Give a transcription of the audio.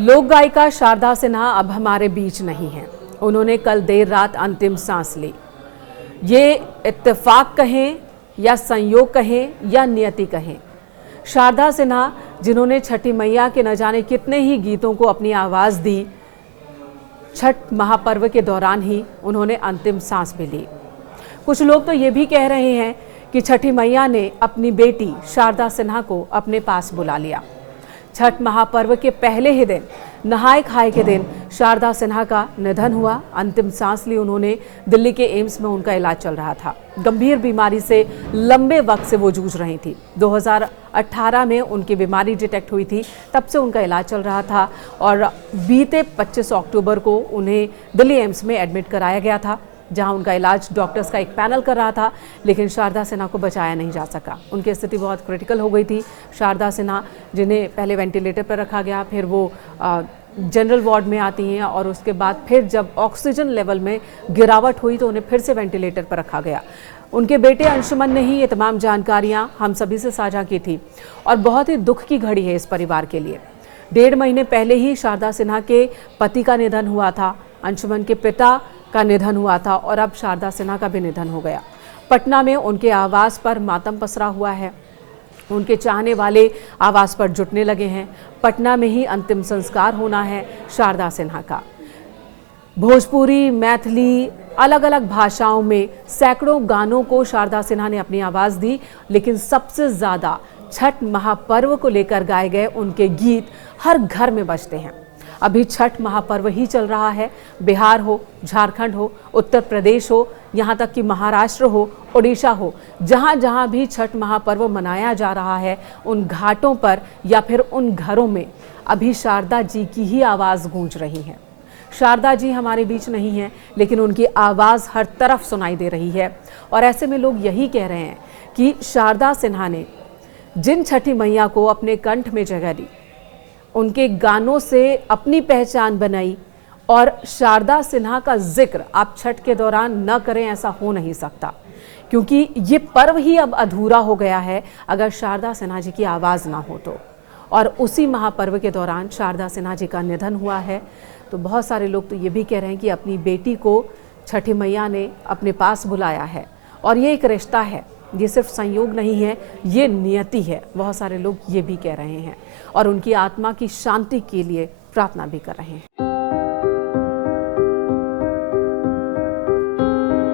लोक गायिका शारदा सिन्हा अब हमारे बीच नहीं है। उन्होंने कल देर रात अंतिम सांस ली। ये इत्तेफाक कहें या संयोग कहें या नियति कहें, शारदा सिन्हा जिन्होंने छठी मैया के न जाने कितने ही गीतों को अपनी आवाज दी, छठ महापर्व के दौरान ही उन्होंने अंतिम सांस भी ली। कुछ लोग तो ये भी कह रहे हैं कि छठी मैया ने अपनी बेटी शारदा सिन्हा को अपने पास बुला लिया। छठ महापर्व के पहले ही दिन, नहाय खाए के दिन, शारदा सिन्हा का निधन हुआ। अंतिम सांस ली उन्होंने। दिल्ली के एम्स में उनका इलाज चल रहा था। गंभीर बीमारी से लंबे वक्त से वो जूझ रही थी। 2018 में उनकी बीमारी डिटेक्ट हुई थी, तब से उनका इलाज चल रहा था और बीते 25 अक्टूबर को उन्हें दिल्ली एम्स में एडमिट कराया गया था, जहां उनका इलाज डॉक्टर्स का एक पैनल कर रहा था, लेकिन शारदा सिन्हा को बचाया नहीं जा सका। उनकी स्थिति बहुत क्रिटिकल हो गई थी। शारदा सिन्हा, जिन्हें पहले वेंटिलेटर पर रखा गया, फिर वो जनरल वार्ड में आती हैं और उसके बाद फिर जब ऑक्सीजन लेवल में गिरावट हुई तो उन्हें फिर से वेंटिलेटर पर रखा गया। उनके बेटे अंशुमन ने ही ये तमाम जानकारियां हम सभी से साझा की थी और बहुत ही दुख की घड़ी है इस परिवार के लिए। 1.5 महीने पहले ही शारदा सिन्हा के पति का निधन हुआ था, अंशुमन के पिता का निधन हुआ था और अब शारदा सिन्हा का भी निधन हो गया। पटना में उनके आवास पर मातम पसरा हुआ है। उनके चाहने वाले आवास पर जुटने लगे हैं। पटना में ही अंतिम संस्कार होना है शारदा सिन्हा का। भोजपुरी, मैथिली, अलग अलग भाषाओं में सैकड़ों गानों को शारदा सिन्हा ने अपनी आवाज दी, लेकिन सबसे ज्यादा छठ महापर्व को लेकर गाए गए उनके गीत हर घर में बजते हैं। अभी छठ महापर्व ही चल रहा है। बिहार हो, झारखंड हो, उत्तर प्रदेश हो, यहाँ तक कि महाराष्ट्र हो, ओडिशा हो, जहाँ जहाँ भी छठ महापर्व मनाया जा रहा है, उन घाटों पर या फिर उन घरों में अभी शारदा जी की ही आवाज़ गूंज रही है। शारदा जी हमारे बीच नहीं है, लेकिन उनकी आवाज़ हर तरफ सुनाई दे रही है। और ऐसे में लोग यही कह रहे हैं कि शारदा सिन्हा ने जिन छठी मैया को अपने कंठ में जगह दी, उनके गानों से अपनी पहचान बनाई, और शारदा सिन्हा का जिक्र आप छठ के दौरान न करें ऐसा हो नहीं सकता, क्योंकि ये पर्व ही अब अधूरा हो गया है अगर शारदा सिन्हा जी की आवाज़ ना हो तो। और उसी महापर्व के दौरान शारदा सिन्हा जी का निधन हुआ है। तो बहुत सारे लोग तो ये भी कह रहे हैं कि अपनी बेटी को छठी मैया ने अपने पास बुलाया है और ये एक रिश्ता है, ये सिर्फ संयोग नहीं है, ये नियति है। बहुत सारे लोग ये भी कह रहे हैं और उनकी आत्मा की शांति के लिए प्रार्थना भी कर रहे हैं।